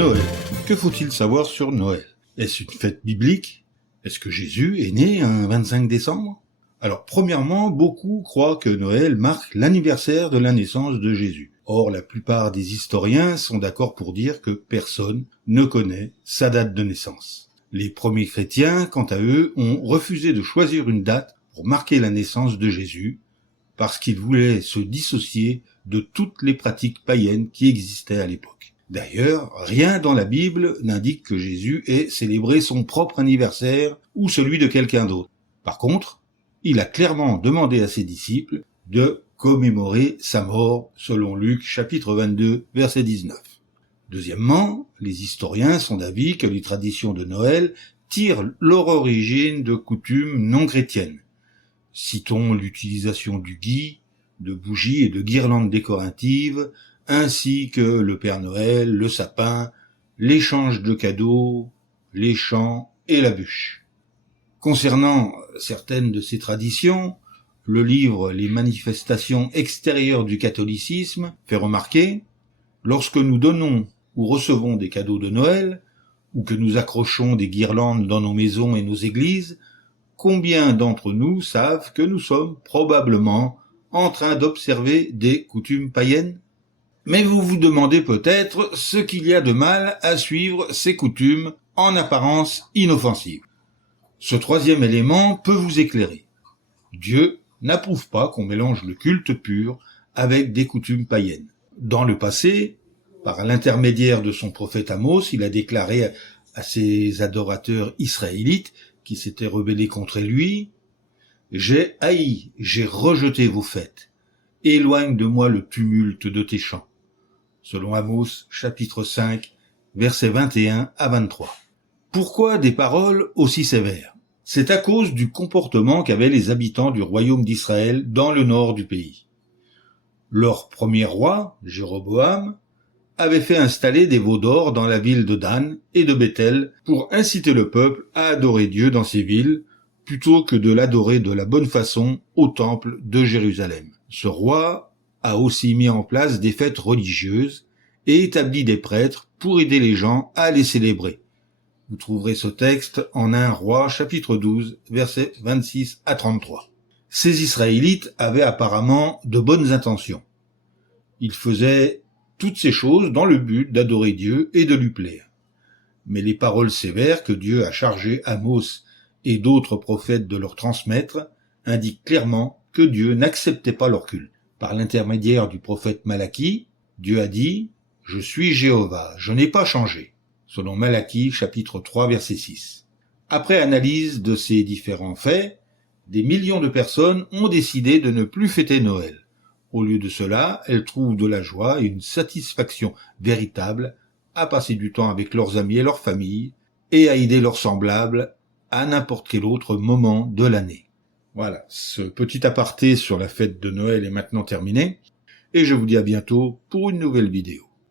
Noël. Que faut-il savoir sur Noël? Est-ce une fête biblique? Est-ce que Jésus est né un 25 décembre? Alors, premièrement, beaucoup croient que Noël marque l'anniversaire de la naissance de Jésus. Or, la plupart des historiens sont d'accord pour dire que personne ne connaît sa date de naissance. Les premiers chrétiens, quant à eux, ont refusé de choisir une date pour marquer la naissance de Jésus, parce qu'ils voulaient se dissocier de toutes les pratiques païennes qui existaient à l'époque. D'ailleurs, rien dans la Bible n'indique que Jésus ait célébré son propre anniversaire ou celui de quelqu'un d'autre. Par contre, il a clairement demandé à ses disciples de commémorer sa mort, selon Luc chapitre 22, verset 19. Deuxièmement, les historiens sont d'avis que les traditions de Noël tirent leur origine de coutumes non chrétiennes. Citons l'utilisation du gui, de bougies et de guirlandes décoratives, ainsi que le Père Noël, le sapin, l'échange de cadeaux, les chants et la bûche. Concernant certaines de ces traditions, le livre Les manifestations extérieures du catholicisme fait remarquer « Lorsque nous donnons ou recevons des cadeaux de Noël, ou que nous accrochons des guirlandes dans nos maisons et nos églises, combien d'entre nous savent que nous sommes probablement en train d'observer des coutumes païennes ? Mais vous vous demandez peut-être ce qu'il y a de mal à suivre ces coutumes en apparence inoffensives. Ce troisième élément peut vous éclairer. Dieu n'approuve pas qu'on mélange le culte pur avec des coutumes païennes. Dans le passé, par l'intermédiaire de son prophète Amos, il a déclaré à ses adorateurs israélites qui s'étaient rebellés contre lui, « J'ai haï, j'ai rejeté vos fêtes. Éloigne de moi le tumulte de tes chants. » Selon Amos, chapitre 5, versets 21 à 23. Pourquoi des paroles aussi sévères? C'est à cause du comportement qu'avaient les habitants du royaume d'Israël dans le nord du pays. Leur premier roi, Jéroboam, avait fait installer des veaux d'or dans la ville de Dan et de Bethel pour inciter le peuple à adorer Dieu dans ces villes, plutôt que de l'adorer de la bonne façon au temple de Jérusalem. Ce roi a aussi mis en place des fêtes religieuses et établi des prêtres pour aider les gens à les célébrer. Vous trouverez ce texte en 1 Roi chapitre 12, versets 26 à 33. Ces Israélites avaient apparemment de bonnes intentions. Ils faisaient toutes ces choses dans le but d'adorer Dieu et de lui plaire. Mais les paroles sévères que Dieu a chargé Amos et d'autres prophètes de leur transmettre indiquent clairement que Dieu n'acceptait pas leur culte. Par l'intermédiaire du prophète Malachie, Dieu a dit « Je suis Jéhovah, je n'ai pas changé », selon Malachie chapitre 3 verset 6. Après analyse de ces différents faits, des millions de personnes ont décidé de ne plus fêter Noël. Au lieu de cela, elles trouvent de la joie et une satisfaction véritable à passer du temps avec leurs amis et leurs familles et à aider leurs semblables à n'importe quel autre moment de l'année. Voilà, ce petit aparté sur la fête de Noël est maintenant terminé et je vous dis à bientôt pour une nouvelle vidéo.